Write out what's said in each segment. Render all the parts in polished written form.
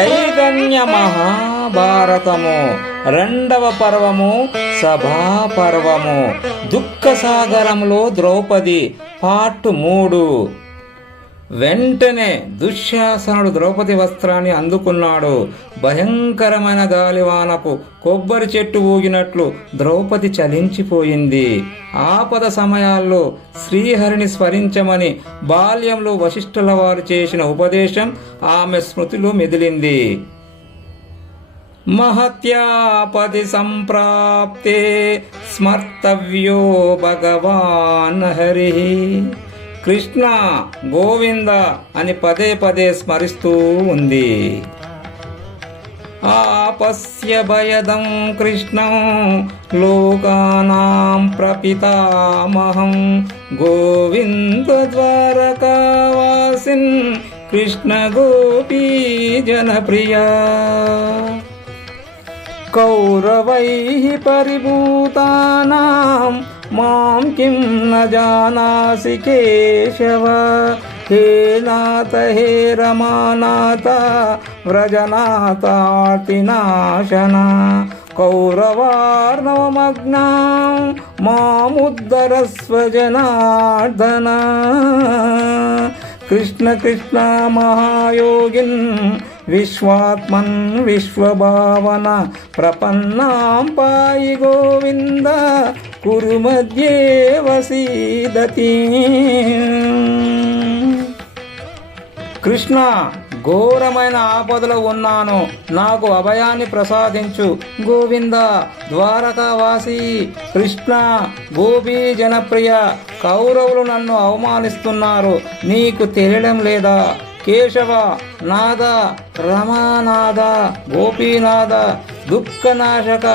చైతన్య మహాభారతము రెండవ పర్వము సభాపర్వము. దుఃఖ సాగరంలో ద్రౌపది పార్ట్ 3. వెంటనే దుశ్శాసనుడు ద్రౌపది వస్త్రాన్ని అందుకున్నాడు. భయంకరమైన గాలివానకు కొబ్బరి చెట్టు ఊగినట్లు ద్రౌపది చలించిపోయింది. ఆపద సమయాల్లో శ్రీహరిని స్మరించమని బాల్యంలో వశిష్ఠుల వారు చేసిన ఉపదేశం ఆమె స్మృతిలో మెదిలింది. మహత్యాపది సంప్రాప్తే స్మర్తవ్యో భగవాన్ హరి. కృష్ణ గోవింద అని పదే పదే స్మరిస్తూ ఉంది. ఆపస్య భయదం కృష్ణం లోకానాం ప్రపితామహం గోవింద ద్వారకావాసిన్ కృష్ణ గోపీ జనప్రియా. కౌరవైః పరిభూతానాం మాం కిం న జానాసి కేశవ. హే నాథ హే రమానాథ వ్రజనాథార్తినాశన. కౌరవార్ణవమగ్నాం మాముద్ధరస్వ జనార్దన. కృష్ణ కృష్ణ మహాయోగిన్ విశ్వాత్మన్ విశ్వభావన ప్రపన్నాం పాయి గోవింద కురు మధ్యే వసీదతి. కృష్ణ ఘోరమైన ఆపదలో ఉన్నాను, నాకు అభయాన్ని ప్రసాదించు. గోవింద ద్వారకావాసి కృష్ణ గోపీ జనప్రియ, కౌరవులు నన్ను అవమానిస్తున్నారు, నీకు తెలియడం లేదా? కేశవ నాద రమానాద గోపీనాథ దుఃఖనాశక,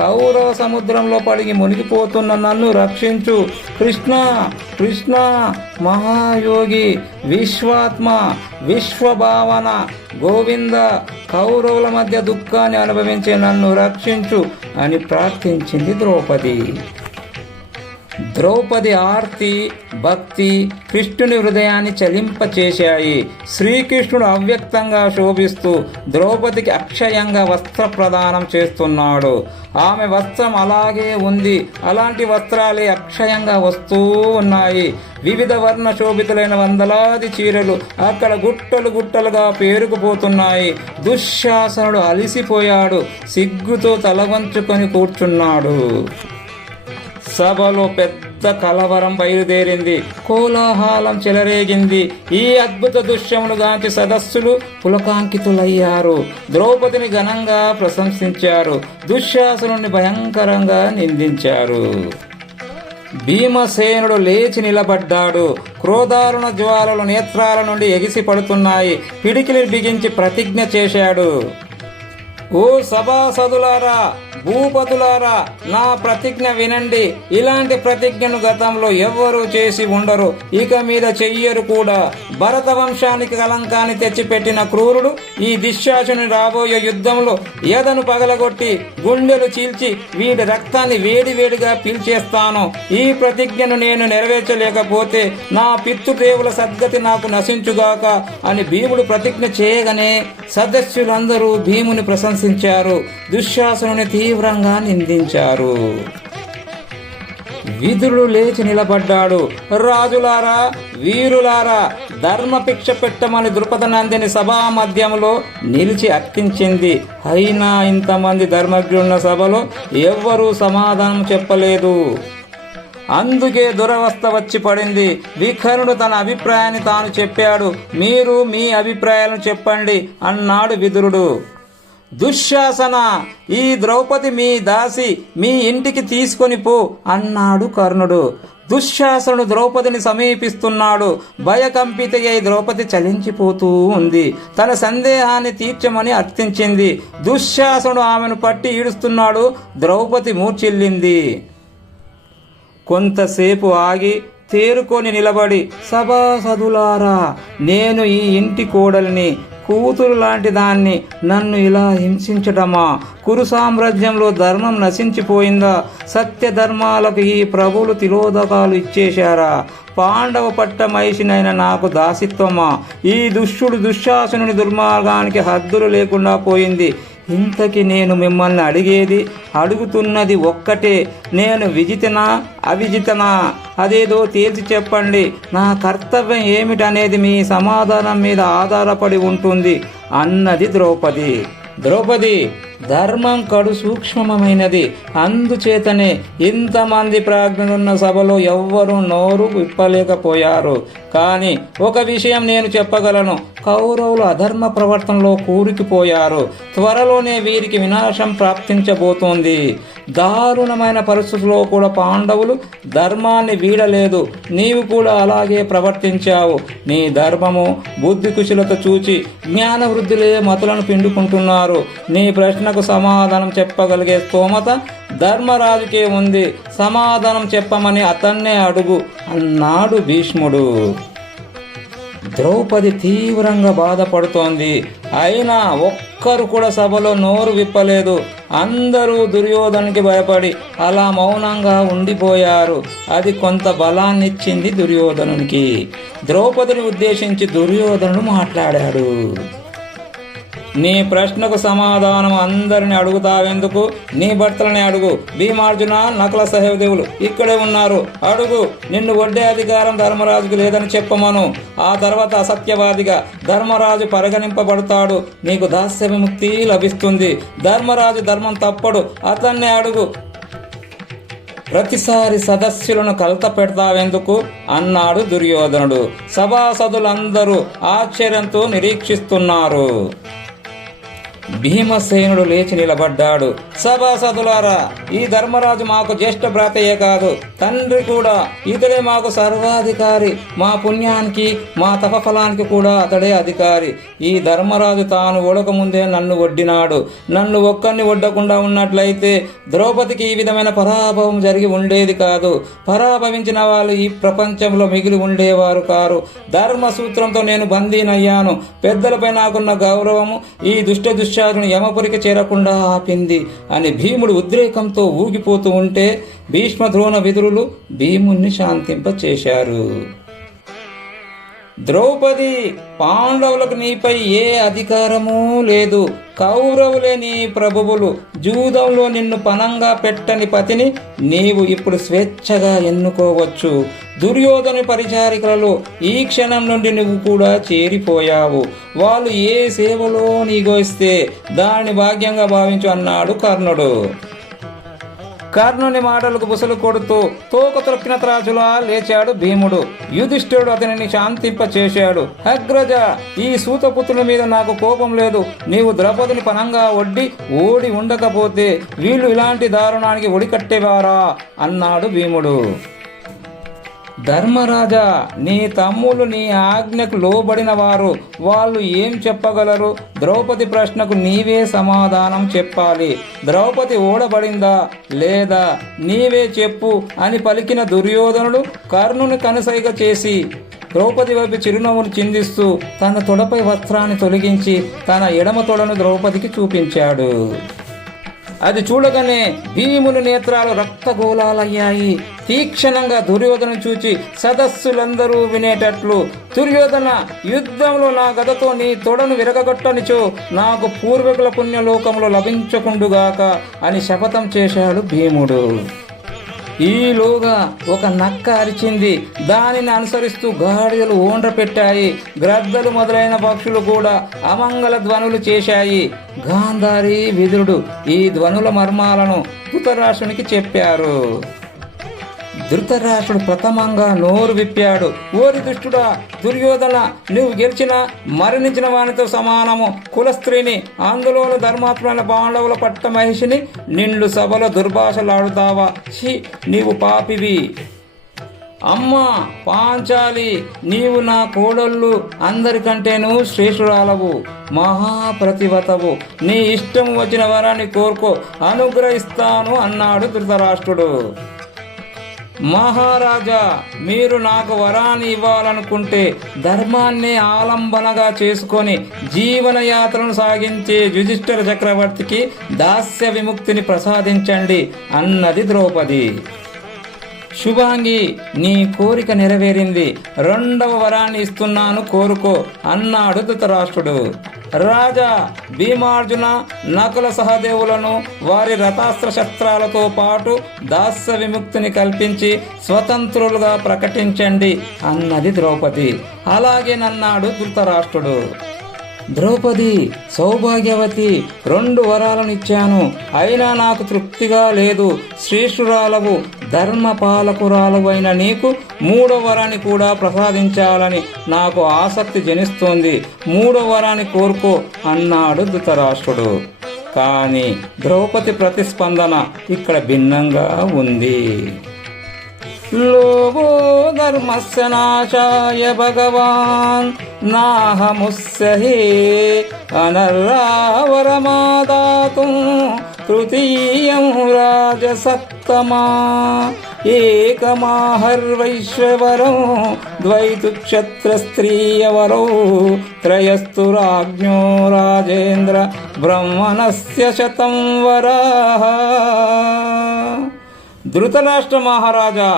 కౌరవ సముద్రంలో పడిగి మునిగిపోతున్న నన్ను రక్షించు. కృష్ణ కృష్ణ మహాయోగి విశ్వాత్మ విశ్వభావన గోవింద, కౌరవుల మధ్య దుఃఖాన్ని అనుభవించే నన్ను రక్షించు అని ప్రార్థించింది ద్రౌపది. ద్రౌపది ఆర్తి భక్తి కృష్ణుని హృదయాన్ని చలింపచేశాయి. శ్రీకృష్ణుడు అవ్యక్తంగా శోభిస్తూ ద్రౌపదికి అక్షయంగా వస్త్ర ప్రదానం చేస్తున్నాడు. ఆమె వస్త్రం అలాగే ఉంది, అలాంటి వస్త్రాలే అక్షయంగా వస్తూ ఉన్నాయి. వివిధ వర్ణ శోభితులైన వందలాది చీరలు అక్కడ గుట్టలు గుట్టలుగా పేరుకుపోతున్నాయి. దుశ్శాసనుడు అలిసిపోయాడు, సిగ్గుతో తలవంచుకొని కూర్చున్నాడు. సభలో పెద్ద కలవరం బయలుదేరింది, కోలాహలం చెలరేగింది. ఈ అద్భుత దృశ్యములు గాంచి సదస్సులు పులకాంకితులయ్యారు. ద్రౌపదిని ఘనంగా ప్రశంసించారు, దుశ్శాసనుని భయంకరంగా నిందించారు. భీమసేనుడు లేచి నిలబడ్డాడు. క్రోధారుణ జ్వాలలు నేత్రాల నుండి ఎగిసి పడుతున్నాయి. పిడికిలి బిగించి ప్రతిజ్ఞ చేశాడు. ఓ సభాసదులారా, భూపతులారా, నా ప్రతిజ్ఞ వినండి. ఇలాంటి ప్రతిజ్ఞను గతంలో ఎవ్వరూ చేసి ఉండరు, ఇక మీద చెయ్యరు కూడా. భరత వంశానికి కలంకాన్ని తెచ్చిపెట్టిన క్రూరుడు ఈ దుశ్శాసనుని రాబోయే యుద్ధంలో ఎదను పగలగొట్టి గుండెలు చీల్చి వీడి రక్తాన్ని వేడివేడిగా పీల్చేస్తాను. ఈ ప్రతిజ్ఞను నేను నెరవేర్చలేకపోతే నా పితృదేవుల సద్గతి నాకు నశించుగాక అని భీముడు ప్రతిజ్ఞ చేయగానే సదస్సులందరూ భీముని ప్రశంసించారు, దుశ్శాసనుని తీవ్రంగా నిందించారు. విదురుడు లేచి నిలబడ్డాడు. రాజులారా, వీరులారా, ధర్మభిక్ష పెట్టమని ద్రుపదనందిని సభా మధ్యంలో నిలిచి అర్థించింది. అయినా ఇంతమంది ధర్మజ్ఞున్న సభలో ఎవ్వరూ సమాధానం చెప్పలేదు. అందుకే దురవస్థ వచ్చి పడింది. వికర్ణుడు తన అభిప్రాయాన్ని తాను చెప్పాడు. మీరు మీ అభిప్రాయాలను చెప్పండి అన్నాడు విదురుడు. దుశ్శాసన, ఈ ద్రౌపది మీ దాసి, మీ ఇంటికి తీసుకొని పో అన్నాడు కర్ణుడు. దుశ్శాసనుడు ద్రౌపదిని సమీపిస్తున్నాడు. భయకంపితయ్యై ద్రౌపది చలించిపోతూ ఉంది. తన సందేహాన్ని తీర్చమని అర్థించింది. దుశ్శాసనుడు ఆమెను పట్టి ఈడుస్తున్నాడు. ద్రౌపది మూర్ఛిల్లింది. కొంతసేపు ఆగి తేరుకొని నిలబడి, సభాసదులారా, నేను ఈ ఇంటి కోడలిని, కూతురు లాంటి దాన్ని, నన్ను ఇలా హింసించటమా? కురు సామ్రాజ్యంలో ధర్మం నశించిపోయిందా? సత్యధర్మాలకు ఈ ప్రభువులు తిలోదకాలు ఇచ్చేశారా? పాండవ పట్ట మహిషినైన నాకు దాసిత్వమా? ఈ దుశ్శాసనుని దుర్మార్గానికి హద్దులు లేకుండా పోయింది. ఇంతకీ నేను మిమ్మల్ని అడుగుతున్నది ఒక్కటే, నేను విజితనా అవిజితనా? అదేదో తేల్చి చెప్పండి. నా కర్తవ్యం ఏమిటనేది మీ సమాధానం మీద ఆధారపడి ఉంటుంది అన్నది ద్రౌపది. ధర్మం కడు సూక్ష్మమైనది. అందుచేతనే ఇంతమంది ప్రాజ్ఞులున్న సభలో ఎవ్వరూ నోరు విప్పలేకపోయారు. కానీ ఒక విషయం నేను చెప్పగలను, కౌరవులు అధర్మ ప్రవర్తనలో కూరుకుపోయారు. త్వరలోనే వీరికి వినాశం ప్రాప్తించబోతోంది. దారుణమైన పరిస్థితుల్లో కూడా పాండవులు ధర్మాన్ని వీడలేదు. నీవు కూడా అలాగే ప్రవర్తించావు. నీ ధర్మము బుద్ధి కుశలత చూచి జ్ఞాన వృద్ధులే మతులను పిండుకుంటున్నారు. నీ ప్రశ్నకు సమాధానం చెప్పగలిగే స్తోమత ధర్మరాజుకే ఉంది. సమాధానం చెప్పమని అతన్నే అడుగు అన్నాడు భీష్ముడు. ద్రౌపది తీవ్రంగా బాధపడుతోంది. అయినా ఒక్కరు కూడా సభలో నోరు విప్పలేదు. అందరూ దుర్యోధనునికి భయపడి అలా మౌనంగా ఉండిపోయారు. అది కొంత బలాన్నిచ్చింది దుర్యోధనునికి. ద్రౌపదిని ఉద్దేశించి దుర్యోధనుడు మాట్లాడాడు. నీ ప్రశ్నకు సమాధానం అందరిని అడుగుతావెందుకు? నీ భర్తలని అడుగు. భీమార్జున, నకుల సహదేవులు ఇక్కడే ఉన్నారు. అడుగు. నిన్ను వడ్డే అధికారం ధర్మరాజుకు లేదని చెప్పమను. ఆ తర్వాత అసత్యవాదిగా ధర్మరాజు పరిగణింపబడతాడు. నీకు దాస్య విముక్తి లభిస్తుంది. ధర్మరాజు ధర్మం తప్పడు. అతన్ని అడుగు. ప్రతిసారి సదస్సులను కలత పెడతావెందుకు అన్నాడు దుర్యోధనుడు. సభాసదులందరూ ఆశ్చర్యంతో నిరీక్షిస్తున్నారు. భీమసేనుడు లేచి నిలబడ్డాడు. సభాసదులారా, ఈ ధర్మరాజు మాకు జ్యేష్ఠ భ్రాతయే కాదు, తండ్రి కూడా. ఇతడే మాకు సర్వాధికారి. మా పుణ్యానికి, మా తపఫలానికి కూడా అతడే అధికారి. ఈ ధర్మరాజు తాను ఓడకముందే నన్ను వడ్డినాడు. నన్ను ఒక్కరిని వడ్డకుండా ఉన్నట్లయితే ద్రౌపదికి ఈ విధమైన పరాభవం జరిగి ఉండేది కాదు. పరాభవించిన వాళ్ళు ఈ ప్రపంచంలో మిగిలి ఉండేవారు కారు. ధర్మ సూత్రంతో నేను బందీనయ్యాను. పెద్దలపై నాకున్న గౌరవము ఈ దుష్టాలను యమపురికి చేరకుండా ఆపింది అని భీముడు ఉద్రేకంతో ఊగిపోతూ ఉంటే భీష్మ ద్రోణ విదురులు భీముణ్ణి శాంతింపచేశారు. ద్రౌపది, పాండవులకు నీపై ఏ అధికారమూ లేదు. కౌరవులే నీ ప్రభువులు. జూదంలో నిన్ను పనంగా పెట్టని పతిని నీవు ఇప్పుడు స్వేచ్ఛగా ఎన్నుకోవచ్చు. దుర్యోధను పరిచారికలలో ఈ క్షణం నుండి నువ్వు కూడా చేరిపోయావు. వాళ్ళు ఏ సేవలో నీకు ఇస్తే దాన్ని భాగ్యంగా భావించు అన్నాడు కర్ణుడు. కర్ణుని మాటలకు బుసలు కొడుతూ తోక త్రొక్కిన త్రాచులా లేచాడు భీముడు. యుధిష్ఠిరుడు అతనిని శాంతింప చేశాడు. అగ్రజ, ఈ సూతపుత్రుల మీద నాకు కోపం లేదు. నీవు ద్రౌపదిని పనంగా ఓడి ఉండకపోతే వీళ్ళు ఇలాంటి దారుణానికి ఒడికట్టేవారా అన్నాడు భీముడు. ధర్మరాజా, నీ తమ్ములు నీ ఆజ్ఞకు లోబడిన వారు. వాళ్ళు ఏం చెప్పగలరు? ద్రౌపది ప్రశ్నకు నీవే సమాధానం చెప్పాలి. ద్రౌపది ఓడబడిందా లేదా నీవే చెప్పు అని పలికిన దుర్యోధనుడు కర్ణుని కనుసైగ చేసి ద్రౌపది వైపు చిరునవ్వును చిందిస్తూ తన తొడపై వస్త్రాన్ని తొలగించి తన ఎడమ తొడను ద్రౌపదికి చూపించాడు. అది చూడగానే భీముని నేత్రాలు రక్తగోళాలయ్యాయి. తీక్షణంగా దుర్యోధన చూచి సదస్సులందరూ వినేటట్లు, దుర్యోధన, యుద్ధంలో నా గదతో నీ తొడను విరగగొట్టనిచో నాకు పూర్వీకుల పుణ్యలోకంలో లభించకుండుగాక అని శపథం చేశాడు భీముడు. ఈలోగా ఒక నక్క అరిచింది. దానిని అనుసరిస్తూ గాడిదలు ఓండ్ర పెట్టాయి. గ్రద్దలు మొదలైన పక్షులు కూడా అమంగళ ధ్వనులు చేశాయి. గాంధారి, విదురుడు ఈ ధ్వనుల మర్మాలను ధృతరాష్ట్రునికి చెప్పారు. ధృతరాష్ట్రుడు ప్రథమంగా నోరు విప్పాడు. ఓరి దుష్టుడా, దుర్యోధన, నువ్వు గెలిచిన మరణించిన వానితో సమానము. కులస్త్రీని, అందులోను ధర్మాత్మైన పాండవుల పట్ట మహిషిని నిండు సభలో దుర్భాషలాడుతావా? ఛీ, నీవు పాపివి. అమ్మా పాంచాలి, నీవు నా కోడళ్ళు అందరికంటేనూ శ్రేష్ఠురాలవు, మహాప్రతిభతవు. నీ ఇష్టం వచ్చిన వరాన్ని కోరుకో, అనుగ్రహిస్తాను అన్నాడు ధృతరాష్ట్రుడు. మహారాజా, మీరు నాకు వరాన్ని ఇవ్వాలనుకుంటే ధర్మాన్ని ఆలంబనగా చేసుకొని జీవనయాత్రను సాగించే యుధిష్ఠిర చక్రవర్తికి దాస్య విముక్తిని ప్రసాదించండి అన్నది ద్రౌపది. శుభాంగి, నీ కోరిక నెరవేరింది. రెండవ వరాన్ని ఇస్తున్నాను, కోరుకో అన్నాడు ధృతరాష్ట్రుడు. రాజా, భీమార్జున నకుల సహదేవులను వారి రథాస్త్ర శస్త్రాలతో పాటు దాస్య విముక్తిని కల్పించి స్వతంత్రులుగా ప్రకటించండి అన్నది ద్రౌపది. అలాగేనన్నాడు ధృతరాష్ట్రుడు. ద్రౌపది సౌభాగ్యవతి, 2 వరాలను ఇచ్చాను, అయినా నాకు తృప్తిగా లేదు. శ్రేష్ఠురాలవు, ధర్మపాలకురాలవు అయిన నీకు 3వ వరాన్ని కూడా ప్రసాదించాలని నాకు ఆసక్తి జనిస్తోంది. 3వ వరాన్ని కోరుకో అన్నాడు ధృతరాష్ట్రుడు. కానీ ద్రౌపది ప్రతిస్పందన ఇక్కడ భిన్నంగా ఉంది. లోభో ధర్మస్య నాశాయ భగవాన్ నాహముస్య హే అనర్రావరమాదాతుం తృతీయం రాజసత్తమా ఏకమాహర్వైశ్వరం ద్వైతు క్షత్రస్త్రీయవరౌ త్రయస్తు రాజ్ఞో రాజేంద్ర బ్రహ్మణస్య శతం వరాః. ధృతరాష్ట్ర మహారాజా,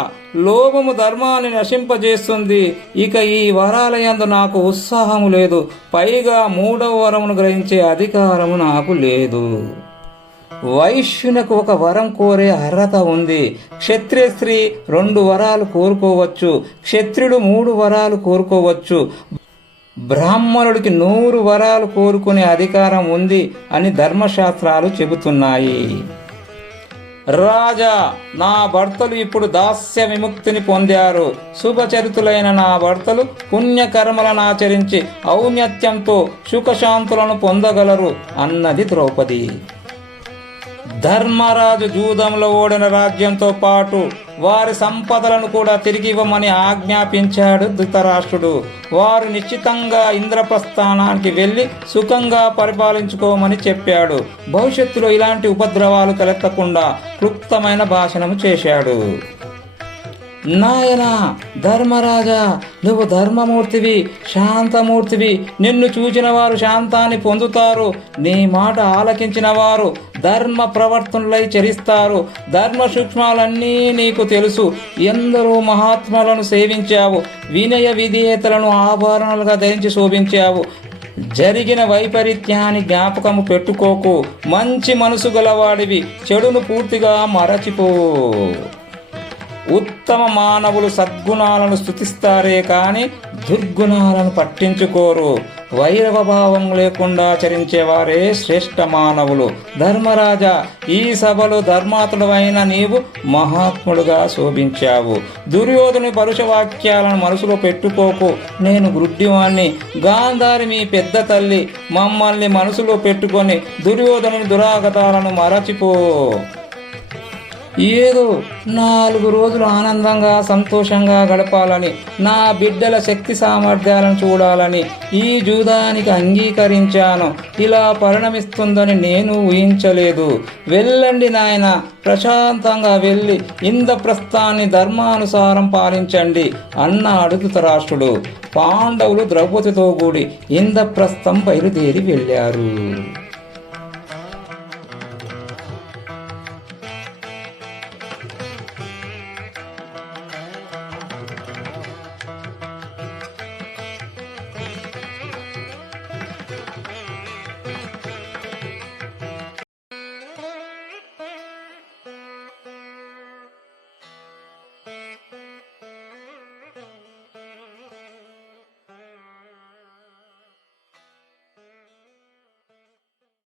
లోభము ధర్మాన్ని నశింపజేస్తుంది. ఇక ఈ వరాలయందు నాకు ఉత్సాహము లేదు. పైగా 3వ వరమును గ్రహించే అధికారము నాకు లేదు. వైశ్యునకు 1 వరం కోరే అర్హత ఉంది. క్షత్రియ స్త్రీ 2 వరాలు కోరుకోవచ్చు. క్షత్రుడు 3 వరాలు కోరుకోవచ్చు. బ్రాహ్మణుడికి 100 వరాలు కోరుకునే అధికారం ఉంది అని ధర్మశాస్త్రాలు చెబుతున్నాయి. రాజా, నా భర్తలు ఇప్పుడు దాస్య విముక్తిని పొందారు. శుభచరితులైన నా భర్తలు పుణ్యకర్మలను ఆచరించి ఔన్నత్యంతో సుఖశాంతులను పొందగలరు అన్నది ద్రౌపది. ధర్మరాజు జూదంలో ఓడిన రాజ్యంతో పాటు వారి సంపదలను కూడా తిరిగి ఇవ్వమని ఆజ్ఞాపించాడు ధృతరాష్ట్రుడు. వారు నిశ్చితంగా ఇంద్రప్రస్థానానికి వెళ్ళి సుఖంగా పరిపాలించుకోమని చెప్పాడు. భవిష్యత్తులో ఇలాంటి ఉపద్రవాలు తలెత్తకుండా క్లుప్తమైన భాషణము చేశాడు. నాయనా ధర్మరాజా, నువ్వు ధర్మమూర్తివి, శాంతమూర్తివి. నిన్ను చూచిన వారు శాంతాన్ని పొందుతారు. నీ మాట ఆలకించిన వారు ధర్మ ప్రవర్తనలై చరిస్తారు. ధర్మ సూక్ష్మాలన్నీ నీకు తెలుసు. ఎందరో మహాత్ములను సేవించావు. వినయ విధేయతలను ఆభరణలుగా ధరించి శోభించావు. జరిగిన వైపరీత్యాన్ని జ్ఞాపకము పెట్టుకోకు. మంచి మనసు గలవాడివి. చెడును పూర్తిగా మరచిపో. ఉత్తమ మానవులు సద్గుణాలను స్తుతిస్తారే కానీ దుర్గుణాలను పట్టించుకోరు. వైరవ భావం లేకుండా చరించేవారే శ్రేష్ఠ మానవులు. ధర్మరాజా, ఈ సభలో ధర్మాత్ముడైన నీవు మహాత్ముడుగా శోభించావు. దుర్యోధని పరుష వాక్యాలను మనసులో పెట్టుకోకు. నేను గ్రుడ్డివాణ్ణి. గాంధారి మీ పెద్ద తల్లి. మమ్మల్ని మనసులో పెట్టుకొని దుర్యోధనుని దురాగతాలను మరచిపో. ఏదో 4 రోజులు ఆనందంగా సంతోషంగా గడపాలని, నా బిడ్డల శక్తి సామర్థ్యాలను చూడాలని ఈ జూదానికి అంగీకరించాను. ఇలా పరిణమిస్తుందని నేను ఊహించలేదు. వెళ్ళండి నాయన, ప్రశాంతంగా వెళ్ళి ఇంద్రప్రస్థాన్ని ధర్మానుసారం పాలించండి అన్నాడు ధృతరాష్ట్రుడు. పాండవులు ద్రౌపదితో కూడి ఇంద్రప్రస్థం బయలుదేరి వెళ్ళారు.